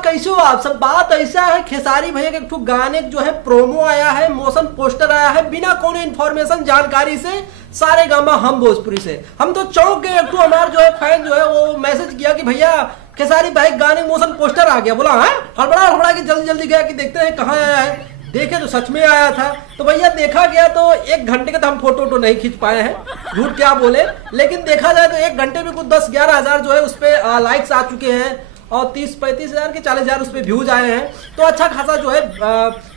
कैसे हो आप सब? बात ऐसा है, खेसारी भैया के एक गाने जो है प्रोमो आया है, मोशन पोस्टर आया है, बिना कोनो इन्फॉर्मेशन जानकारी से सारे गामा हम भोजपुरी से हम तो चौंक गए। एक हमारा जो है फैन जो है वो मैसेज किया कि भैया खेसारी भाई गाने मोशन पोस्टर आ गया। बोला हाँ, हड़बड़ा हड़बड़ा की जल्दी जल्दी गया कि देखते हैं कहाँ आया है। देखे तो सच में आया था। तो भैया देखा गया तो 1 घंटे का तो हम फोटो नहीं खींच पाए हैं, झूठ क्या बोले, लेकिन देखा जाए तो 1 घंटे में कुछ 10-11 हजार जो है उस पर लाइक्स आ चुके हैं और 30-35 हजार के 40 हजार उस पर व्यूज आए हैं। तो अच्छा खासा जो है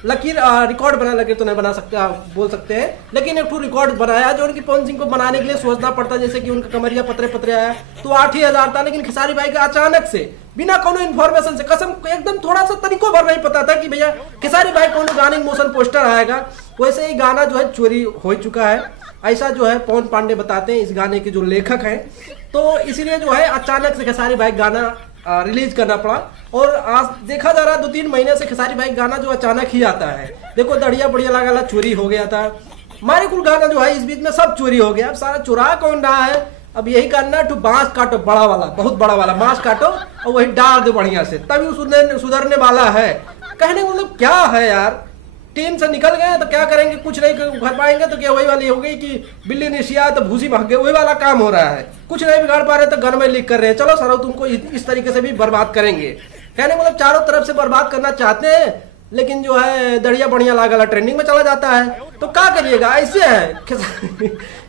लकीर रिकॉर्ड बना, लकीर तो नहीं बना सकते आप बोल सकते हैं, लेकिन एक रिकॉर्ड बनाया जो उनकी पवन सिंह को बनाने के लिए सोचना पड़ता, जैसे कि उनका कमरिया पत्रे पत्रे आया तो 8 ही हजार था, लेकिन खेसारी भाई का अचानक से बिना कोनो इन्फॉर्मेशन से, कसम एकदम थोड़ा सा तरीकों भर नहीं पता था कि भैया खेसारी भाई कोनो गाने मोशन पोस्टर आएगा। वैसे ही गाना जो है चोरी हो चुका है, ऐसा जो है पवन पांडे बताते हैं, इस गाने के जो लेखक हैं। तो इसीलिए जो है अचानक से खेसारी भाई गाना रिलीज करना पड़ा। और आज देखा जा रहा है 2-3 महीने से खेसारी भाई गाना जो अचानक ही आता है। देखो दड़िया बढ़िया लगा चोरी हो गया था, मारे कुल गाना जो है इस बीच में सब चोरी हो गया। अब सारा चुरा कौन रहा है? अब यही करना है, बांस काटो बड़ा वाला, बहुत बड़ा वाला बांस काटो और वही डाल दो बढ़िया से, तभी सुधरने वाला है। कहने का मतलब क्या है यार, टीम से निकल गए तो क्या करेंगे, कुछ नहीं कर पाएंगे तो क्या वही वाली हो गई कि बिल्ली निशिया तो भूसी भाग गए, वही वाला काम हो रहा है। कुछ नहीं बिगाड़ पा रहे तो घर में लीक कर रहे हैं, चलो सर तुमको इस तरीके से भी बर्बाद करेंगे। कहने मतलब चारों तरफ से बर्बाद करना चाहते हैं, लेकिन जो है दड़िया बढ़िया लागला ट्रेंडिंग में चला जाता है। तो क्या करिएगा, ऐसे है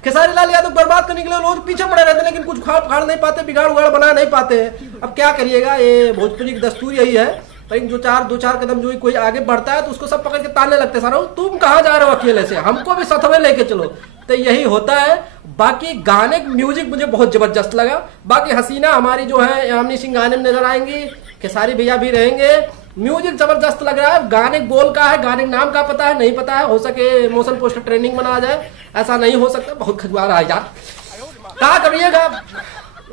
खेसारी लाल यादव बर्बाद करने के लिए लोग पीछे पड़े रहते हैं, लेकिन कुछ फाड़ नहीं पाते, बिगाड़ उगाड़ बना नहीं पाते हैं। अब क्या करिएगा, ये भोजपुरी की दस्तूर यही है। लेकिन दो चार कदम जो कोई आगे बढ़ता है तो उसको सब पकड़ के तालने लगते हैं, सारा तुम कहाँ जा रहे हो अकेले से, हमको भी साथ में लेके चलो। तो यही होता है। बाकी गाने म्यूजिक मुझे बहुत जबरदस्त लगा। बाकी हसीना हमारी जो है यामिनी सिंह गाने में नजर आएंगी, खेसारी भैया भी रहेंगे, म्यूजिक जबरदस्त लग रहा है। गाने बोल का है, गाने नाम का पता है नहीं पता है, हो सके मोशन पोस्टर ट्रेंडिंग बना जाए, ऐसा नहीं हो सकता। बहुत खजवा रहा है यार, क्या करिएगा,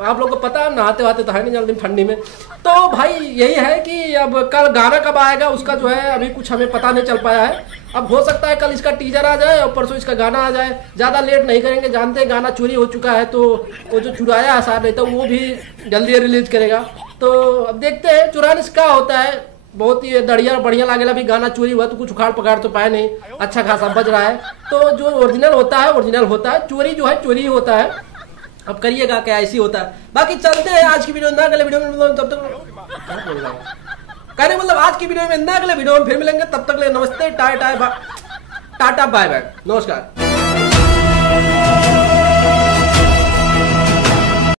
आप लोग को पता है नहाते वहाते तो है नहीं जल्दी ठंडी में। तो भाई यही है कि अब कल गाना कब आएगा उसका जो है अभी कुछ हमें पता नहीं चल पाया है। अब हो सकता है कल इसका टीजर आ जाए और परसों इसका गाना आ जाए, ज्यादा लेट नहीं करेंगे। जानते हैं गाना चोरी हो चुका है तो वो जो चुराया आसार नहीं था वो भी जल्दी रिलीज करेगा। तो अब देखते हैं चुराने से क्या होता है। बहुत ही दड़िया बढ़िया लागेला, भी गाना चोरी हुआ तो कुछ उखाड़ पकाड़ तो पाए नहीं, अच्छा खासा बज रहा है। तो जो ओरिजिनल होता है ओरिजिनल होता है, चोरी जो है चोरी होता है। अब करिएगा क्या, ऐसी होता है। बाकी चलते हैं आज की वीडियो में, अगले वीडियो में तब तक कहने मतलब आज की वीडियो में ना, अगले वीडियो में फिर मिलेंगे, तब तक ले नमस्ते, टाटा बाय बाय, नमस्कार।